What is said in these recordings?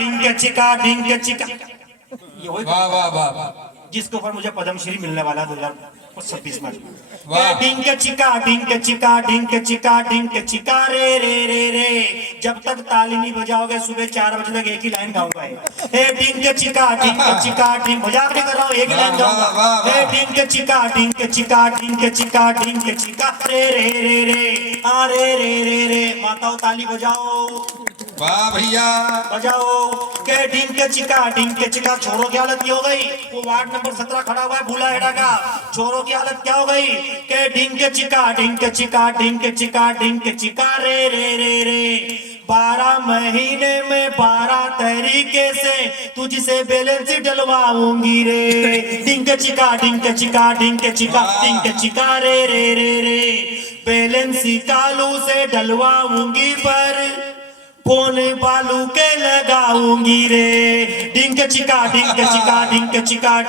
ढिंक चिका। ये वही वाह वाह वाह वाह जिसके ऊपर मुझे पद्मश्री मिलने वाला 2026 में। वाह। ढिंक चिका ढिंक चिका रे रे रे रे। जब तक ताली नहीं बजाओगे सुबह 4 बजे तक एक ही लाइन गाऊंगा। हे ढिंक चिका ढिंक मजाक नहीं कर रहा हूँ, एक ही लाइन गाऊंगा। हे ढिंक चिका ढिंक चिका रे रे रे रे आ रे रे रे रे। माताओं ताली बजाओ, वाह भैया बजाओ के ढिंक चिका। छोरों की हालत क्या हो गई? वो वार्ड नंबर 17 खड़ा हुआ है भूला हेडा का। छोरों की हालत क्या हो गई? के ढिंक चिका रे रे रे रे। 12 महीने में 12 तरीके से तुझसे बैलेंस डलवाऊंगी रे। ढिंक चिका रे रे रे रे। बैलेंस कालू से डलवाऊंगी पर फोन बालू के लगाऊंगी रे। ढिंक चिका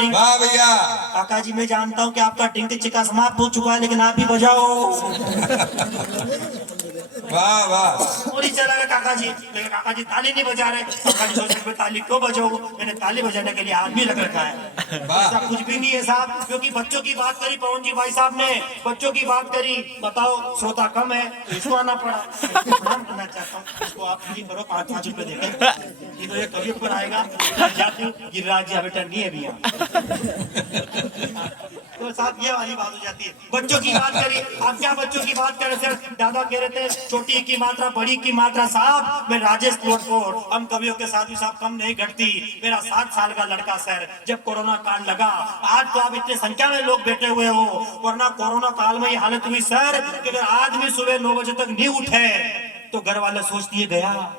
वाह भैया काका जी मैं जानता हूँ कि आपका ढिंक चिका समाप्त हो चुका है, लेकिन आप भी बजाओ। वाह वाह पूरी चला गया काका जी, लेकिन काका जी ताली नहीं बजा रहे। काका जी सोच रहे ताली क्यों बजाओ, मैंने ताली बजाने के लिए आदमी रख रखा है। ऐसा कुछ भी नहीं है साहब, क्योंकि बच्चों की बात करी पवन जी भाई साहब ने, बच्चों की बात करी। बताओ श्रोता कम है तो इसको आना पड़ा। प्रणाम करना चाहता हूँ, इसको आप नहीं करो, 5-5 रुपए देंगे। तो ये कभी ऊपर आएगा गिरिराज जी बेटा नहीं है भी यहाँ। तो साहब ये वाली बात हो जाती है। बच्चों की बात करी, आप क्या बच्चों की बात करें सर? दादा कह रहे थे छोटी की मात्रा बड़ी की मात्रा। साहब मैं राजेश लोटपोट, हम कवियों के साथ भी साहब कम नहीं घटती। मेरा 7 साल का लड़का सर, जब कोरोना काल लगा, आज तो आप इतने संख्या में लोग बैठे हुए हो, वरना कोरोना काल में ये हालत हुई सर कि अगर आदमी सुबह 9 बजे तक नहीं उठे तो घर वाले सोच दिए गया।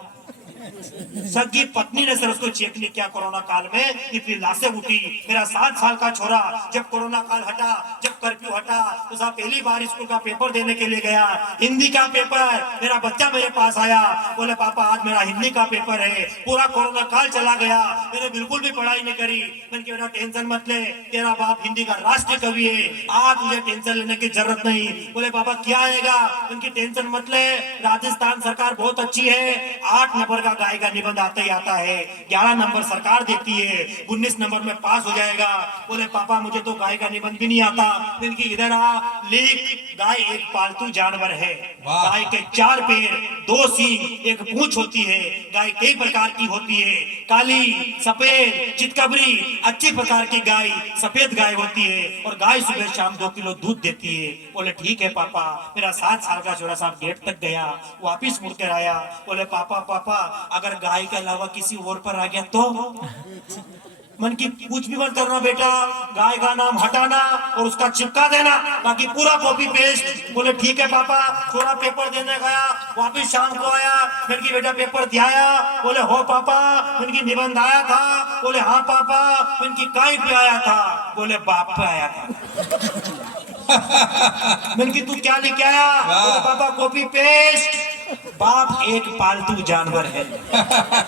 सगी पत्नी ने सर उसको चेक नहीं किया कोरोना काल में, इतनी लाशें उठी। मेरा 7 साल का छोरा जब कोरोना काल हटा, जब कर्फ्यू हटा, तो साहब पहली बार स्कूल का पेपर देने के लिए गया। हिंदी का पेपर, मेरा बच्चा मेरे पास आया, बोले पापा आज मेरा हिंदी का पेपर है। पूरा कोरोना काल चला गया, मैंने बिल्कुल भी पढ़ाई नहीं करी। मैंने कहा बेटा टेंशन मत ले, तेरा बाप हिंदी का राष्ट्रीय कवि है, आज तुझे टेंशन लेने की जरूरत नहीं। बोले पापा क्या आएगा? उनकी टेंशन मत ले, राजस्थान सरकार बहुत अच्छी है। 8 नंबर का गाय का निबंध आता ही आता है, 11 नंबर सरकार देती है, 19 नंबर में पास हो जाएगा। बोले पापा मुझे तो गाय का निबंध भी नहीं आता। इनकी इधर आ लिख, गाय एक पालतू जानवर है। गाय के 4 पैर, 2 सींग, 1 पूंछ होती है। गाय कई प्रकार की होती है, काली, सफेद, चितकबरी, अच्छी प्रकार की गाय सफेद गाय होती है, और गाय सुबह शाम 2 किलो दूध देती है। बोले ठीक है पापा। मेरा 7 साल का छोरा साहब गेट तक गया, वापिस मुड़ कर आया। बोले पापा अगर गाय के अलावा किसी और पर आ गया तो? मन की कुछ भी मत करना बेटा, गाय का नाम हटाना और उसका चिपका देना, बाकी पूरा कॉपी पेस्ट। बोले ठीक है पापा। थोड़ा पेपर देने गया, वापिस शाम को आया, फिर की बेटा पेपर दिया। बोले हो पापा? इनकी निबंध आया था? बोले हाँ पापा। इनकी काय पे आया था? बोले बाप पे आया था। मैंने तू क्या लेके आया? बोले पापा कॉपी पेस्ट। बाप एक पालतू जानवर है,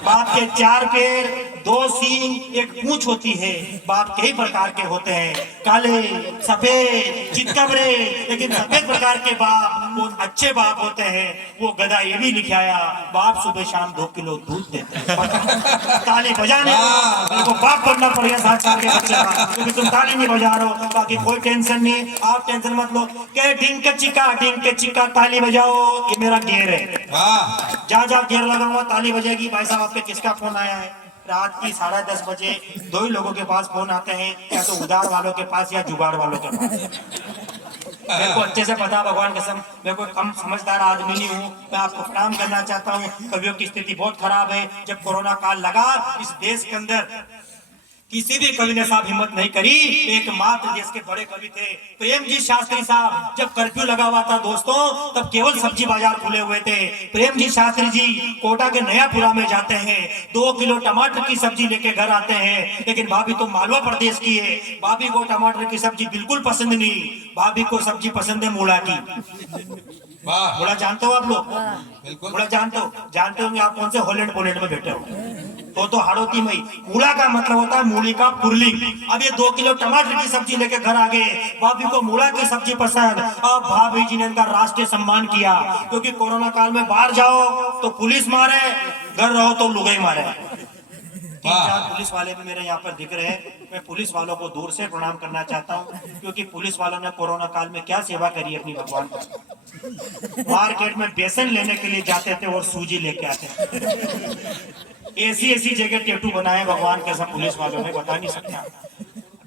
बाप के 4 पैर, 2 सींग, 1 पूंछ होती है। बाप कई प्रकार के होते हैं, काले, सफेद, चितकबरे, लेकिन सफेद प्रकार के बाप वो अच्छे बाप होते हैं। वो गधा ये भी लिखा आया, बाप सुबह शाम 2 किलो दूध देते हैं। ताली बजाने को बाप बनना पड़ेगा 7 साल के बच्चे का, क्योंकि तुम ताली नहीं बजा रहे हो। बाकी कोई टेंशन नहीं, आप टेंशन मत लो। के ढिंक चिका ताली बजाओ, ये मेरा गेर है। जा गेर लगा हुआ, ताली बजेगी। भाई साहब आपके किसका फोन आया है? रात की 10:30 बजे 2 ही लोगों के पास फोन आते हैं, या तो उधार वालों के पास या जुगाड़ वालों के पास। मेरे को अच्छे से पता, भगवान कसम मैं कोई कम समझदार आदमी नहीं हूँ। मैं आपको प्रणाम करना चाहता हूँ। कवियों की स्थिति बहुत खराब है। जब कोरोना काल लगा इस देश के अंदर, किसी भी कवि ने साहब हिम्मत नहीं करी। एकमात्र देश के बड़े कवि थे प्रेमजी शास्त्री साहब। जब कर्फ्यू लगा हुआ था दोस्तों, तब केवल सब्जी बाजार खुले हुए थे। प्रेमजी शास्त्री जी कोटा के नयापुरा में जाते हैं, 2 किलो टमाटर की सब्जी लेके घर आते हैं। लेकिन भाभी तो मालवा प्रदेश की है, भाभी को टमाटर की सब्जी बिल्कुल पसंद नहीं। भाभी को सब्जी पसंद है मूला की। मूला जानते हो आप लोग? मूला जानते होंगे आप? कौन से हॉलैंड पोलैंड में बैठे हो तो हाड़ोती मई। मूला का मतलब होता है मूली का पुरलिंग। अब ये 2 किलो टमाटर की सब्जी लेके घर आ गए। भाभी को मूला की सब्जी पसंद। अब भाभी जी ने इनका राष्ट्रीय सम्मान किया, क्योंकि कोरोना काल में बाहर जाओ तो पुलिस मारे, घर रहो तो लुगाई मारे। 3-4 पुलिस वाले भी मेरे यहाँ पर दिख रहे हैं। मैं पुलिस वालों को दूर से प्रणाम करना चाहता हूँ, क्योंकि पुलिस वालों ने कोरोना काल में क्या सेवा करी अपनी भगवान को। मार्केट में बेसन लेने के लिए जाते थे और सूजी लेके आते थे। ऐसी जगह टेटू बनाए भगवान के सब पुलिस वालों ने, बता नहीं सकता।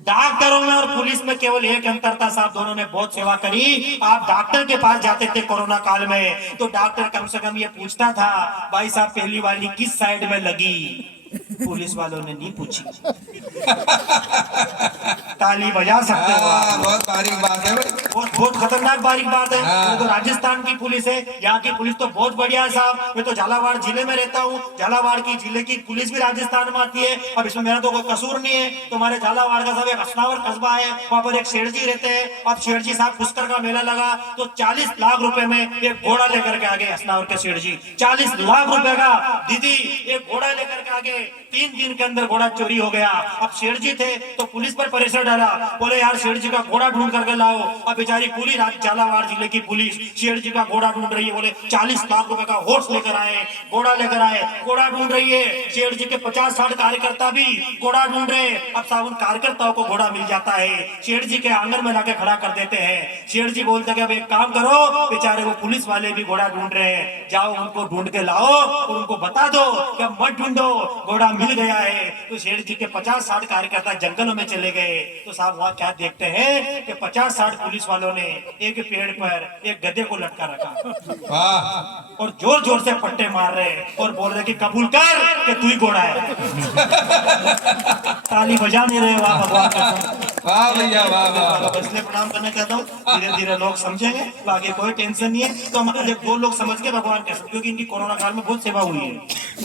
डॉक्टरों में और पुलिस में केवल एक अंतर था साहब, दोनों ने बहुत सेवा करी। आप डॉक्टर के पास जाते थे कोरोना काल में तो डॉक्टर कम से कम ये पूछता था, भाई साहब पहली वाली किस साइड में लगी। पुलिस वालों ने नहीं पूछी। ताली बजा सकते हो आप। बहुत बारीक बात है भाई। बहुत खतरनाक बारीक बात है। ये तो राजस्थान की पुलिस है, यहाँ की पुलिस तो बहुत बढ़िया है साहब। मैं तो झालावाड़ जिले में रहता हूँ, झालावाड़ की जिले की पुलिस भी राजस्थान में आती है। अब इसमें मेरा तो कोई कसूर नहीं है। तो हमारे झालावाड़ का साहब एक हसनावर कस्बा है, वहाँ पर एक शेठ जी रहते हैं। अब शेठ जी साहब पुष्कर का मेला लगा तो 40 लाख रुपए में एक घोड़ा लेकर के आ गए हसनावर के शेठ जी। 40 लाख रुपए का दीदी एक घोड़ा लेकर के आ गए। 3 दिन के अंदर घोड़ा चोरी हो गया। अब शेठ जी थे तो पुलिस पर प्रेशर डाला, बोले यार शेठ जी का घोड़ा ढूंढ करके लाओ। अब बेचारी पूरी झालावाड़ जिले की पुलिस शेठ जी का घोड़ा ढूंढ रही है। बोले 40 लाख रुपए का हॉर्स लेकर आए, घोड़ा लेकर आए, घोड़ा ढूंढ रही है। शेठ जी के 50-60 कार्यकर्ता भी घोड़ा ढूंढ रहे। अब साहब उन कार्यकर्ताओं को घोड़ा मिल जाता है, शेठ जी के आंगन में लाके खड़ा कर देते हैं। शेठ जी बोलते हैं अब एक काम करो, बेचारे वो पुलिस वाले भी घोड़ा ढूंढ रहे हैं, जाओ उनको ढूंढ के लाओ और उनको बता दो कि अब मत ढूंढो, घोड़ा मिल गया है। तो शेठ जी के 50-60 कार्यकर्ता जंगलों में चले गए। तो साहब वहां क्या देखते हैं कि 50-60 पुलिस वालों ने एक पेड़ पर एक गधे को लटका रखा वाह। और जोर जोर से पट्टे मार रहे और बोल रहे कि कबूल कर कि तू ही घोड़ा है। ताली बजा नहीं रहे, वाह भगवान का। वाह भैया वाह वाह। इसलिए प्रणाम करना चाहता हूँ, धीरे धीरे लोग समझेंगे, बाकी कोई टेंशन नहीं है। तो हमारे 2 लोग समझ के भगवान कैसे, क्योंकि इनकी कोरोना काल में बहुत सेवा हुई है।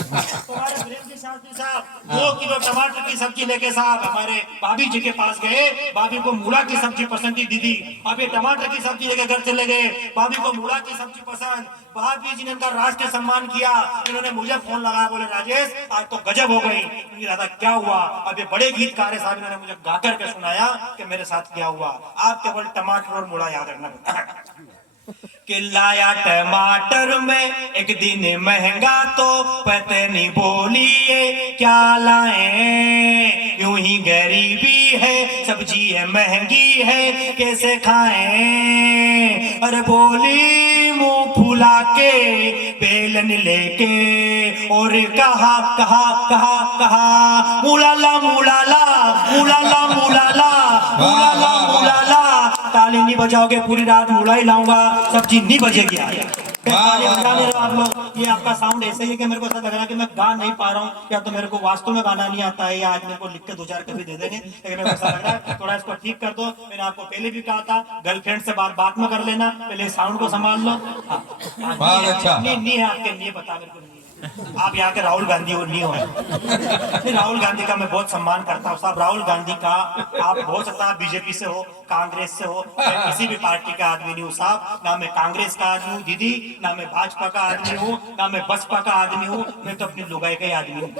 हमारे प्रेमजी शास्त्री साहब 2 किलो टमाटर की सब्जी लेके साहब हमारे भाभी जी के पास गए। भाभी को मूला की सब्जी पसंद थी दीदी, अब ये टमाटर की सब्जी लेके घर चले गए। भाभी को मूला की सब्जी पसंद, भाभी जी ने इनका राष्ट्रीय सम्मान किया। इन्होंने मुझे फोन लगाया, बोले राजेश आज तो गजब हो गई। दादा क्या हुआ? अब ये बड़े गीतकार है साहब, इन्होंने मुझे गा करके सुनाया कि मेरे साथ क्या हुआ। आप केवल टमाटर और मूला याद रखना। कि लाया टमाटर में एक दिन महंगा तो पता नहीं बोलिए क्या लाए। यूं ही गरीबी है, सब्जी है महंगी है, कैसे खाएं। अरे बोली मुंह फुला के बेलन लेके और कहा कहा कहा कहा मुलाला मुलाला मुलाला मुलाला मुलाला मुलाला। ताली नहीं बजाओगे पूरी रात मुला ही लाऊंगा, सब्जी नहीं बजेगी। ताली बजा नहीं रहे आप लोग। ये आपका साउंड ऐसे ही है कि मेरे को ऐसा लग रहा है कि मैं गा नहीं पा रहा हूँ, या तो मेरे को वास्तव में गाना नहीं आता है, या आज मेरे को लिख के 2-4 कभी दे देंगे। लेकिन मेरे को ऐसा लग रहा है थोड़ा इसको ठीक कर दो। मैंने आपको पहले भी कहा था गर्लफ्रेंड से बात में कर लेना, पहले साउंड को संभाल लो। अच्छा नहीं है आपके लिए, बता मेरे को आप यहाँ के राहुल गांधी और नहीं हो। नहीं, राहुल गांधी का मैं बहुत सम्मान करता हूँ साहब। राहुल गांधी का आप हो सकता है बीजेपी से हो, कांग्रेस से हो, मैं किसी भी पार्टी का आदमी नहीं हूँ साहब। ना मैं कांग्रेस का आदमी हूँ दीदी, ना मैं भाजपा का आदमी हूँ, ना मैं बसपा का आदमी हूँ। मैं तो अपनी लुगाई का ही आदमी हूँ।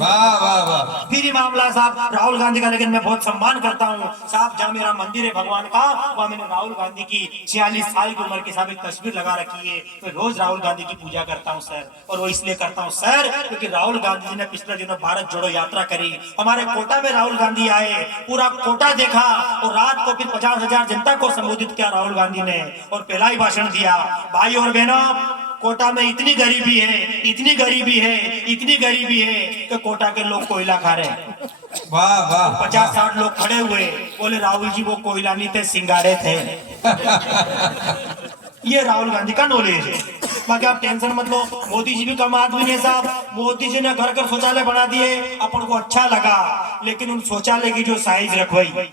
वाह वाह वाह। फिर ही मामला साहब राहुल गांधी का, लेकिन मैं बहुत सम्मान करता हूँ साहब। जहाँ मेरा मंदिर है भगवान का, वहाँ मैंने राहुल गांधी की 46 साल की उम्र की साहब एक तस्वीर लगा रखी है। मैं रोज राहुल गांधी की पूजा करता हूँ सर, और वो इसलिए करता हूँ सर क्योंकि राहुल गांधी जी ने पिछले दिनों भारत जोड़ो यात्रा करी। हमारे कोटा में राहुल गांधी आए, पूरा कोटा देखा, और रात को फिर 50,000 जनता को संबोधित किया राहुल गांधी ने, और पहला ही भाषण दिया। भाई और बहनों, कोटा में इतनी गरीबी है, इतनी गरीबी है, इतनी गरीबी है कि कोटा के लोग कोयला खा रहे हैं। वाह वाह। 50-60 लोग खड़े हुए, बोले राहुल जी वो कोयला नहीं थे, सिंगारे थे। ये राहुल गांधी का नॉलेज है। बाकी आप टेंशन मत लो, मोदी जी भी कम आदमी नहीं साहब। मोदी जी ने घर घर शौचालय बना दिए, अपन को अच्छा लगा, लेकिन उन शौचालय की जो साइज रखवाई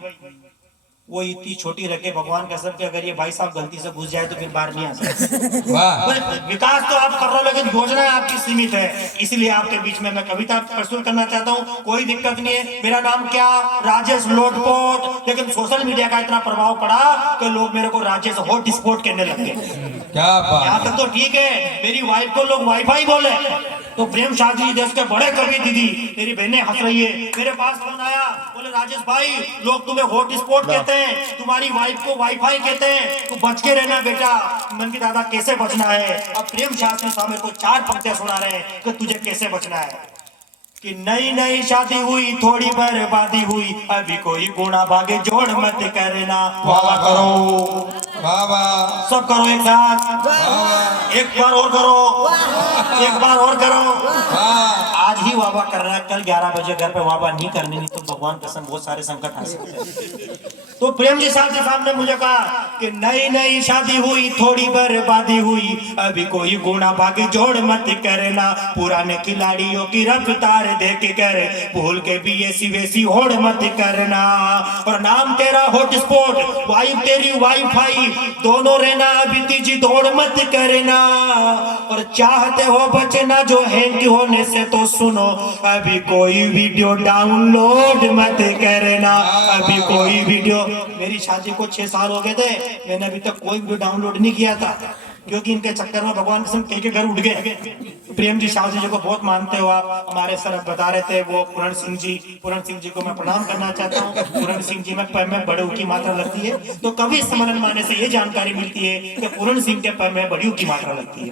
वो इतनी छोटी रखे भगवान का सब, अगर ये भाई साहब गलती से घुस जाए तो फिर बाहर नहीं आ सकते। वाह। विकास तो आप कर रहे हो, लेकिन योजना आपकी सीमित है। इसलिए आपके बीच में मैं कविता प्रस्तुत करना चाहता हूँ। कोई दिक्कत नहीं है। मेरा नाम क्या, राजेश लोटपोट, लेकिन सोशल मीडिया का इतना प्रभाव पड़ा कि लोग मेरे को राजेश हॉट स्पॉट कहने लगे। क्या बात। यहाँ तक तो ठीक है, मेरी वाइफ को लोग वाईफाई बोले। तो प्रेम शास्त्री देश के बड़े कवि दीदी, मेरी बहनें हंस रही है। मेरे पास फोन आया, बोले राजेश भाई लोग तुम्हें हॉट स्पॉट कहते हैं, तुम्हारी वाइफ को वाईफाई कहते हैं, तू बच के रहना बेटा। मन की दादा कैसे बचना है? अब प्रेम शास्त्री साहब मेरे को 4 पंक्तियां सुना रहे हैं कि तुझे कैसे बचना है। कि नई नई शादी हुई थोड़ी बर्बादी हुई, अभी कोई गुना भागे जोड़ मत करना। वाह करो, वाह वाह सब करो एक साथ, वाह एक बार और करो, एक बार और करो। वाह। आज ही वाह कर रहा है, कल 11 बजे घर पे वाह नहीं करनी, नहीं तो भगवान कसम बहुत सारे संकट आ सकते हैं। तो प्रेम जी साहब ने मुझे कहा कि नई नई शादी हुई थोड़ी बर्बादी हुई, अभी कोई गुना भागी जोड़ मत करना। पुराने खिलाड़ियों की रफ्तार देख कर भूल के भी ऐसी वैसी होड़ मत करना। और नाम तेरा हॉटस्पॉट, वाइफ तेरी वाईफाई, दोनों रहना अभी तीजी दौड़ मत करना। और चाहते हो बचना जो हैंग होने से तो सुनो, अभी कोई वीडियो डाउनलोड मत करना। अभी कोई वीडियो, मेरी शादी को 6 साल हो गए थे, मैंने अभी तक कोई वीडियो डाउनलोड नहीं किया था, क्योंकि इनके चक्कर में भगवान कसम के घर उठ गए। प्रेम जी शाह जी को बहुत मानते हो आप, हमारे सर अब बता रहे थे वो पूरण सिंह जी को मैं प्रणाम करना चाहता हूँ। पूरण सिंह जी में पैर में बड़े की मात्रा लगती है, तो कभी स्मरण माने से ये जानकारी मिलती है कि पूरण सिंह के पैर में बड़ी की मात्रा लगती है।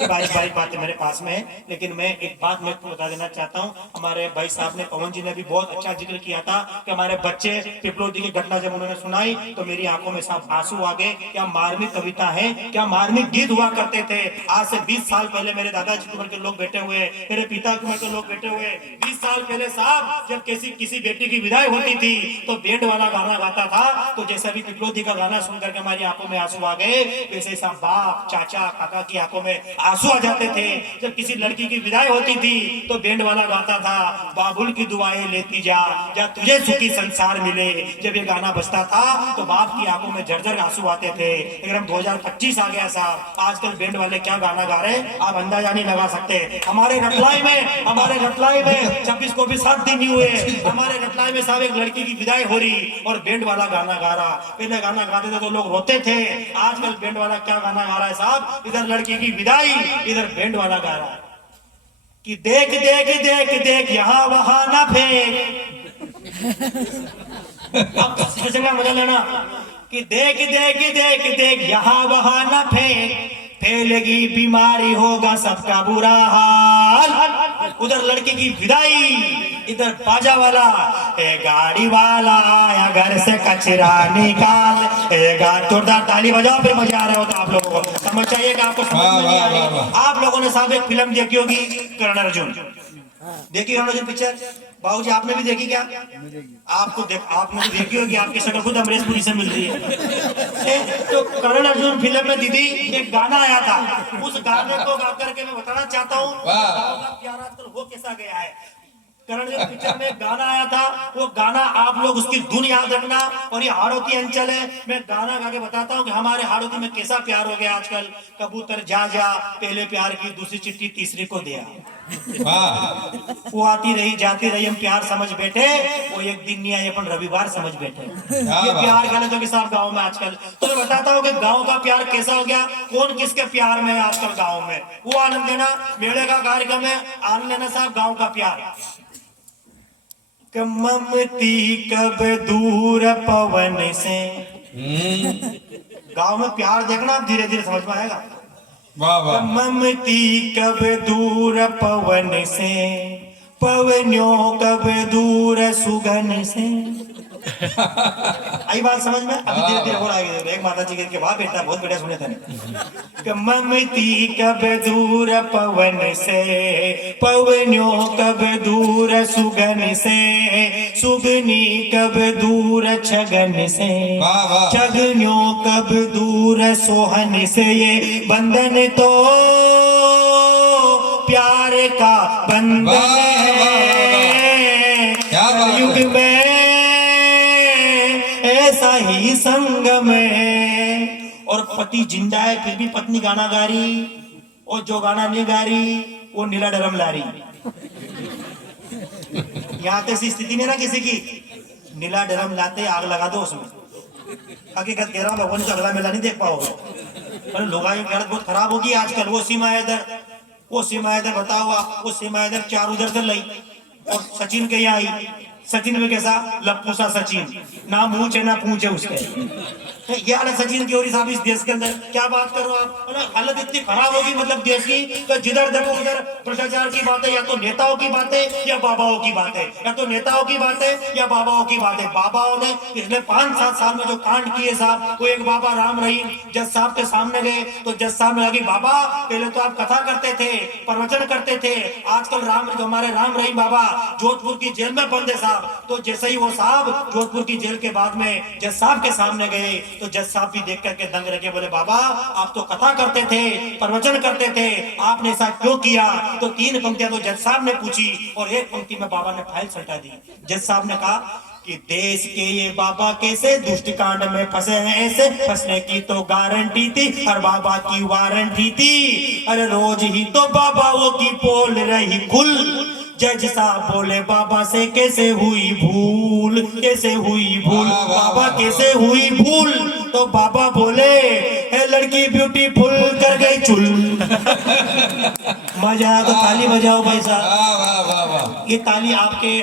बारी बातें मेरे पास में है, लेकिन मैं एक बात मैं बता देना चाहता हूँ। हमारे भाई साहब ने, पवन जी ने भी बहुत अच्छा जिक्र किया था कि हमारे बच्चे पिपलोदी की घटना जब उन्होंने सुनाई तो मेरी आंखों में साफ आंसू आ गए। क्या मार्मिक कविता है, क्या मार्मिक गीत हुआ करते थे। आज से 20 साल पहले मेरे दादाजी की उम्र के लोग बैठे हुए, मेरे पिता की उम्र के लोग बैठे हुए। 20 साल पहले साहब जब किसी बेटी की विदाई होती थी तो बैंड वाला गाना गाता था, तो जैसा भी पिपलोदी का गाना सुनकर के हमारी आंखों में आंसू आ गए, वैसे साहब बाप चाचा काका की आंखों में आंसू आ जाते थे। जब किसी लड़की की विदाई होती थी तो बैंड वाला गाता था, बाबुल की दुआएं लेती जा तुझे सुखी संसार मिले। जब ये गाना बजता था तो बाप की आंखों में झरझर आंसू आते थे। अगर हम 2025 आ गया साहब, आजकल बैंड वाले क्या गाना गा रहे हैं आप अंदाजा नहीं लगा सकते। हमारे रतलाई में 26 को भी 7 दिन ही हुए, हमारे रतलाई में साहब एक लड़की की विदाई हो रही और बैंड वाला गाना गा रहा। पहले गाना गाते थे तो लोग रोते थे, आजकल बैंड वाला क्या गाना गा रहा है साहब, इधर लड़की की विदाई इधर बैंड वाला गा रहा है कि देख देख देख देख यहाँ वहां ना फेंक। अब सत्संग का मजा लेना कि देख देख देख देख यहाँ वहां ना फेंक, फैलेगी बीमारी होगा सबका बुरा हाल। उधर लड़की की विदाई इधर बाजा वाला, ए गाड़ी वाला आया घर से कचरा निकाल। जोरदार ताली बजाओ फिर मजा आ रहा होता आप लोगों को। समझ चाहिए कि आपको समझ में नहीं आई। आप लोगों ने साहब एक फिल्म देखी होगी करण अर्जुन, देखी करण अर्जुन पिक्चर? बाबूजी आपने भी देखी क्या? आपने भी देखी होगी, आपकी शक्ल खुद अमरीशपुरी से मिल रही है। तो करण अर्जुन फिल्म में दीदी एक गाना आया था, उस गाने को गा करके मैं बताना चाहता हूँ प्यार आजकल हो कैसा गया है। करण अर्जुन पिक्चर में गाना आया था, वो गाना आप लोग उसकी धुन याद रखना। और ये हाड़ौती अंचल है, मैं गाना गा के बताता हूँ कि हमारे हाड़ौती में कैसा प्यार हो गया आजकल। कबूतर जा जा पहले प्यार की, दूसरी चिट्ठी तीसरी को दिया। वो आती रही जाती रही, हम प्यार समझ बैठे, वो एक दिन नहीं आई अपन रविवार समझ बैठे। ये प्यार गलतों के साथ गाँव में आजकल। तो मैं बताता हूँ कि गाँव का प्यार कैसा हो गया, कौन किसके प्यार में है आजकल गाँव में, वो आनंद लेना। मेले का कार्यक्रम है, आनंद लेना साहब गाँव का प्यार। ममती कब दूर पवन से, गांव में प्यार देखना धीरे धीरे समझ में आएगा। ममती कब दूर पवन से, पवनों कब दूर सुगन से। आई बात समझ में? अभी धीरे धीरे हो रहा है। एक माता जी के वाह बेटा बहुत बढ़िया सुने थे। ममती कब दूर पवन से, पवनों कब दूर सुगन से, सुगनी कब दूर छगन से, छगनियों कब दूर सोहन से। ये बंधन तो प्यार का बंधन है, युग में ऐसा ही संगम है। और पति जिंदा है फिर भी पत्नी गाना गा रही, और जो गाना नहीं गा रही वो नीला डरम ला रही। यहाँ तो ऐसी स्थिति नहीं ना किसी की, नीला डरम लाते आग लगा दो उसमें। हकीकत कह रहा हूँ, भगवान का अगला मेला नहीं देख पाओगे। पर लोगों की हालत बहुत खराब होगी आजकल। वो सीमा इधर, वो सीमा इधर, बताओ आप, वो सीमा इधर चार उधर से लाई और सचिन के यहाँ आई। सचिन में कैसा लप्पू सा सचिन, ना मूछ है ना पूछ है उसके। ये वाला सचिन की और साहब इस देश के अंदर क्या बात कर रहे हो आप? हालत इतनी खराब होगी मतलब देश की, तो जिधर देखो उधर भ्रष्टाचार की बातें, या तो नेताओं की बातें या बाबाओं की बातें, या तो नेताओं की बातें या बाबाओं की बातें। बाबाओं ने पिछले 5-7 साल में जो कांड किए साहब, वो एक बाबा राम रहीम जज साहब के सामने गए तो जज साहब ने लगी, बाबा पहले तो आप कथा करते थे, प्रवचन करते थे, आजकल राम जो हमारे राम रहीम बाबा जोधपुर की जेल में बंद है साहब। तो जैसे ही वो साहब जोधपुर की जेल के बाद में जज साहब के सामने गए तो जज साहब भी देख करके दंग रह के बोले, बाबा आप तो कथा करते थे, प्रवचन करते थे, आपने ऐसा क्यों किया? तो 3 पंक्तियां तो जज साहब ने पूछी और 1 पंक्ति में बाबा ने फाइल सटा दी। जज साहब ने कहा कि देश के ये बाबा कैसे दुष्ट कांड में फंसे हैं, ऐसे फंसने की तो गारंटी थी और बाबा की वारंटी थी। अरे रोज ही तो बाबाओं की पोल रही खुल, जज साहब बोले बाबा से कैसे हुई भूल, कैसे हुई भूल, बाबा कैसे हुई भूल? तो बाबा बोले है लड़की ब्यूटीफुल कर गई चुल। मजा आया तो ताली बजाओ भाई साहब। वाह वाह वाह वाह। ये ताली आपके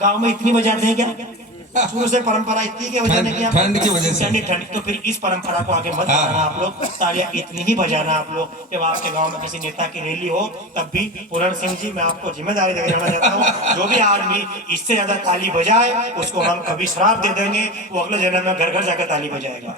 गांव में इतनी बजाते हैं क्या? शुरू से परंपरा इतनी के बजाने की? ठंड की वजह से। ठंड, तो फिर इस परंपरा को आगे मत बढ़ाना आप लोग, तालियां इतनी ही बजाना आप लोग। जब आपके गांव में किसी नेता की रैली हो तब भी पूरण सिंह जी मैं आपको जिम्मेदारी देकर जाना चाहता हूँ, जो भी आदमी इससे ज्यादा ताली बजाए उसको हम कभी श्राप दे देंगे, वो अगले जन्म में घर घर जाकर ताली बजाएगा।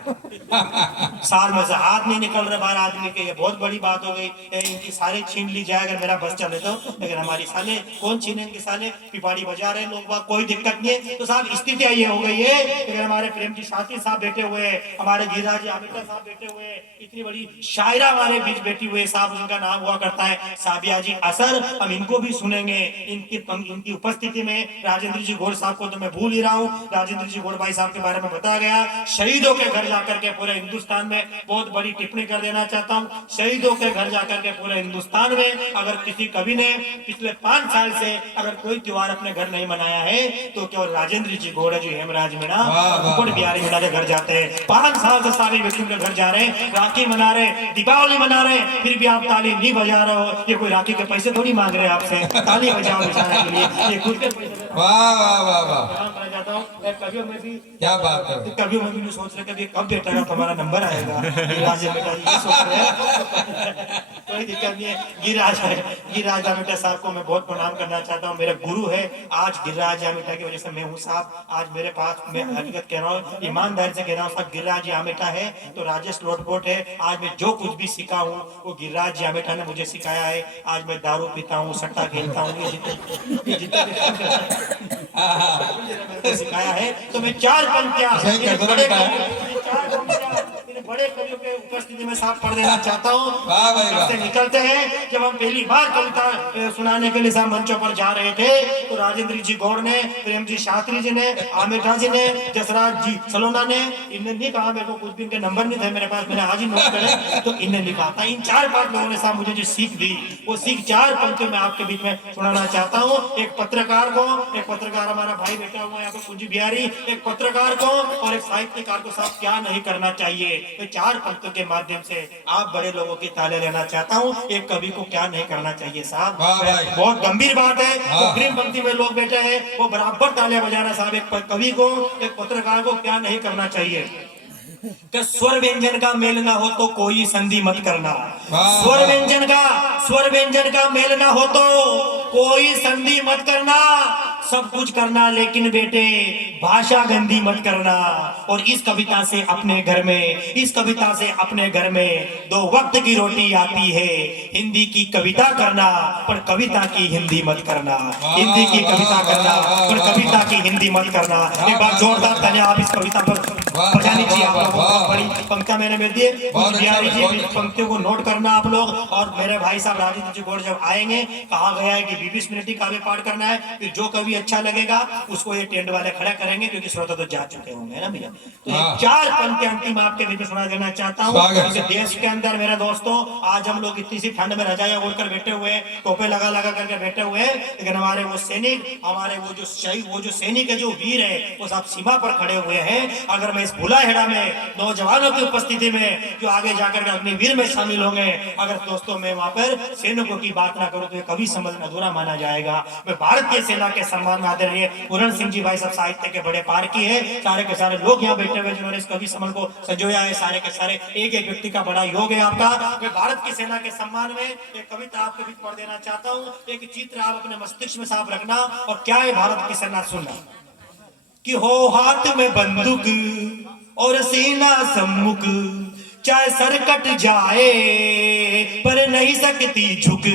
साल में से हाथ नहीं निकल रहे बाहर आदमी के, ये बहुत बड़ी बात हो गई। इनकी साले छीन ली जाए अगर मेरा बस चले तो, लेकिन हमारी साले कौन छीने? इनकी साले पिपाड़ी बजा रहे लोग, कोई दिक्कत नहीं है। तो साहब स्थिति ये हो गई है, लेकिन हमारे प्रेम जी शास्त्री साहब बैठे हुए, हमारे गिरिराज आमेटा साहब बैठे हुए, इतनी बड़ी शायरा हमारे बीच बैठी हुए साहब, उनका नाम हुआ करता है साबिया जी असर। हम इनको भी सुनेंगे। इनकी उपस्थिति में राजेंद्र जी घोड़ साहब को तो मैं भूल ही रहा हूँ। राजेंद्र जी घोड़ भाई साहब के बारे में बताया गया, शहीदों के घर जाकर के पूरे हिंदुस्तान में बहुत बड़ी टिप्पणी कर देना चाहता हूँ। शहीदों के घर जाकर के पूरे हिंदुस्तान में अगर किसी कवि ने पिछले 5 साल से अगर कोई त्योहार अपने घर नहीं मनाया है तो केवल राजेंद्र जी घोड़ जी हेमराज मीणा मुकुट बिहारी मीणा के घर जाते हैं। 5 साल से सारे व्यक्तियों के घर जा रहे हैं, राखी मना रहे, दीपावली मना रहे, फिर भी आप ताली नहीं बजा रहे हो। ये कोई राखी के पैसे थोड़ी मांग रहे हैं आपसे, ताली बजाओ बजाने के लिए, ये खुद के पैसे। वाह वाह वाह वाह, जाता हूँ कवियों में भी, क्या बात है। कवियों में भी सोच रहे कि कब बेटा का तुम्हारा नंबर आएगा, गिरिराज बेटा ये सोच रहे हैं। कोई दिक्कत नहीं है। गिरिराज बेटा साहब को मैं बहुत प्रणाम करना चाहता हूँ, मेरे गुरु है। आज गिरिराज बेटा की वजह से मैं हूँ साहब, आज मेरे पास, मैं हकीकत कह रहा हूँ, ईमानदारी से कह रहा हूँ साहब, गिरिराज आमेटा है तो राजेश लोटपोट है। आज मैं जो कुछ भी सीखा हूँ वो गिरिराज आमेटा ने मुझे सिखाया है। आज मैं दारू पीता हूँ, सट्टा खेलता हूँ, ये जितने सिखाया है। तो मैं 4 पंक्तियां बड़े कवियों के उपस्थिति में साफ पढ़ देना चाहता हूँ। से निकलते हैं, जब हम पहली बार कविता सुनाने के लिए साहब मंचों पर जा रहे थे तो राजेंद्र जी गौड़ ने, प्रेम जी शास्त्री जी ने, आमेठा जी ने, जसराज जी सलोना ने, इनने नहीं कहा, मेरे को कुछ दिन के नंबर नहीं थे मेरे पास, मैंने आज ही नोट करे, तो इनने लिखा था। इन 4-5 लोगों ने साहब मुझे जो सीख दी, वो सीख 4 पंक्तियों में आपके बीच में सुनाना चाहता हूँ। एक पत्रकार हमारा भाई बैठा हुआ है यहाँ पे पूंजी बिहारी, एक पत्रकार को और एक साहित्यकार को साहब क्या नहीं करना चाहिए। तो 4 पंक्तियों के माध्यम से आप बड़े लोगों की ताले लेना चाहता हूँ, एक कवि को क्या नहीं करना चाहिए साहब। बहुत गंभीर बात है। तो ग्रीन पंक्ति में लोग बैठे हैं, वो बराबर तालियां बजाना साहब। एक कवि को, एक पत्रकार को क्या नहीं करना चाहिए कि स्वर व्यंजन का मेल ना हो तो कोई संधि मत करना। स्वर व्यंजन का मेल ना हो तो कोई संधि मत करना। सब कुछ करना लेकिन बेटे भाषा गंदी मत करना। और इस कविता से अपने घर में 2 वक्त की रोटी आती है। हिंदी की कविता करना पर कविता की हिंदी मत करना। हिंदी की कविता करना पर कविता की हिंदी मत करना। एक बार जोरदार तालियां आप इस कविता पर बजानी चाहिए। आप लोग बहुत बड़ी पंक्तियां मैंने मिल दी, बिहारी जी पंक्तियों को नोट करना आप लोग। और मेरे भाई साहब राजेंद्र जी गौड़ जब आएंगे, कहा गया है कि 20 मिनट ही काव्य पाठ करना है। फिर जो कवि अच्छा लगेगा उसको ये टेंट वाले खड़ा करेंगे, क्योंकि श्रोता तो जा चुके होंगे ना भैया। तो ये 4 पंक्तियां अंतिम आपके बीच में सुना देना चाहता हूँ। देश के अंदर मेरे दोस्तों, आज हम लोग इतनी सी ठंड में रजाइयां ओढ़कर बैठे हुए, टोपे लगा करके बैठे हुए, लेकिन हमारे वो सैनिक, हमारे वो जो शहीद, वो जो सैनिक है, जो वीर है, वो सब सीमा पर खड़े हुए हैं। अगर मैं इस भुलाहेड़ा में नौजवानों की उपस्थिति में जो आगे जाकर के अग्निवीर में शामिल होंगे, अगर दोस्तों मैं वहां पर सैनिकों की बात ना करूं तो ये कभी समझ अधूरा माना जाएगा। मैं भारतीय सेना के सम्मान जवान में आदरणीय पूरण सिंह जी भाई साहब साहित्य के बड़े पार की है। सारे के सारे लोग यहाँ बैठे हुए जिन्होंने इस कवि समल को संजोया है, सारे के सारे एक एक व्यक्ति का बड़ा योग है आपका। मैं भारत की सेना के सम्मान में एक कविता आपके बीच पढ़ देना चाहता हूँ। एक चित्र आप अपने मस्तिष्क में साफ रखना। और क्या है भारत की सेना, सुनना कि हो हाथ में बंदूक और सीना सम्मुख, चाहे सर कट जाए पर नहीं सकती झुक,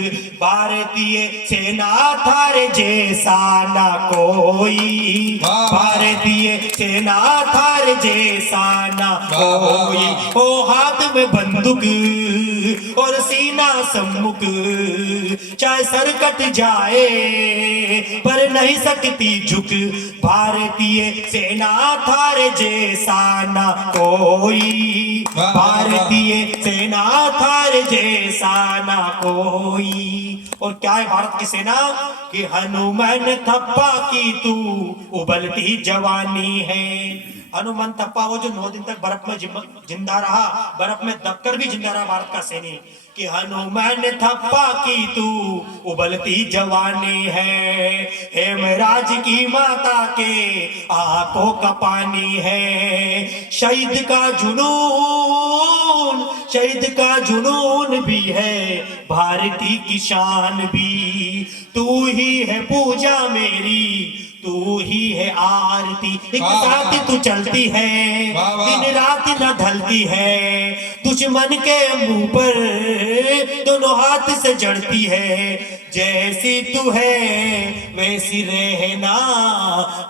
भारतीय सेना थारे जैसा ना कोई, भारतीय सेना थारे जैसा ना कोई। ओ हाथ में बंदूक और सीना सम्मुख, चाहे सर कट जाए पर नहीं सकती झुक, भारतीय सेना थारे जैसा ना कोई, भारतीय सेना थारे जैसा ना कोई। और क्या है भारत की सेना कि हनुमान थप्पा की तू उबलती जवानी है। हनुमान थप्पा वो जो 9 दिन तक बर्फ में जिंदा रहा, बर्फ में दबकर भी जिंदा रहा भारत का सैनिक, कि हनुमान थप्पा की तू उबलती जवानी है, हेमराज की माता के आंखों का पानी है, शहीद का जुनून, शहीद का जुनून भी है, भारती की शान भी, तू ही है पूजा मेरी, तू ही है आरती, एक साथ तू चलती है, दिन रात न ढलती है, दुश्मन के मुंह पर दोनों हाथ से जड़ती है, जैसी तू है वैसी रहना,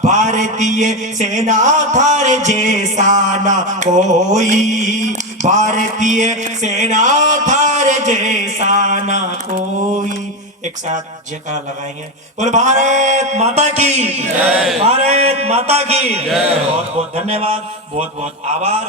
भारतीय सेना थारे जैसा ना कोई, भारतीय सेना थारे जैसा ना कोई। एक साथ जयकारा लगाएंगे, बोल भारत माता की, भारत माता की। बहुत बहुत धन्यवाद, बहुत बहुत आभार।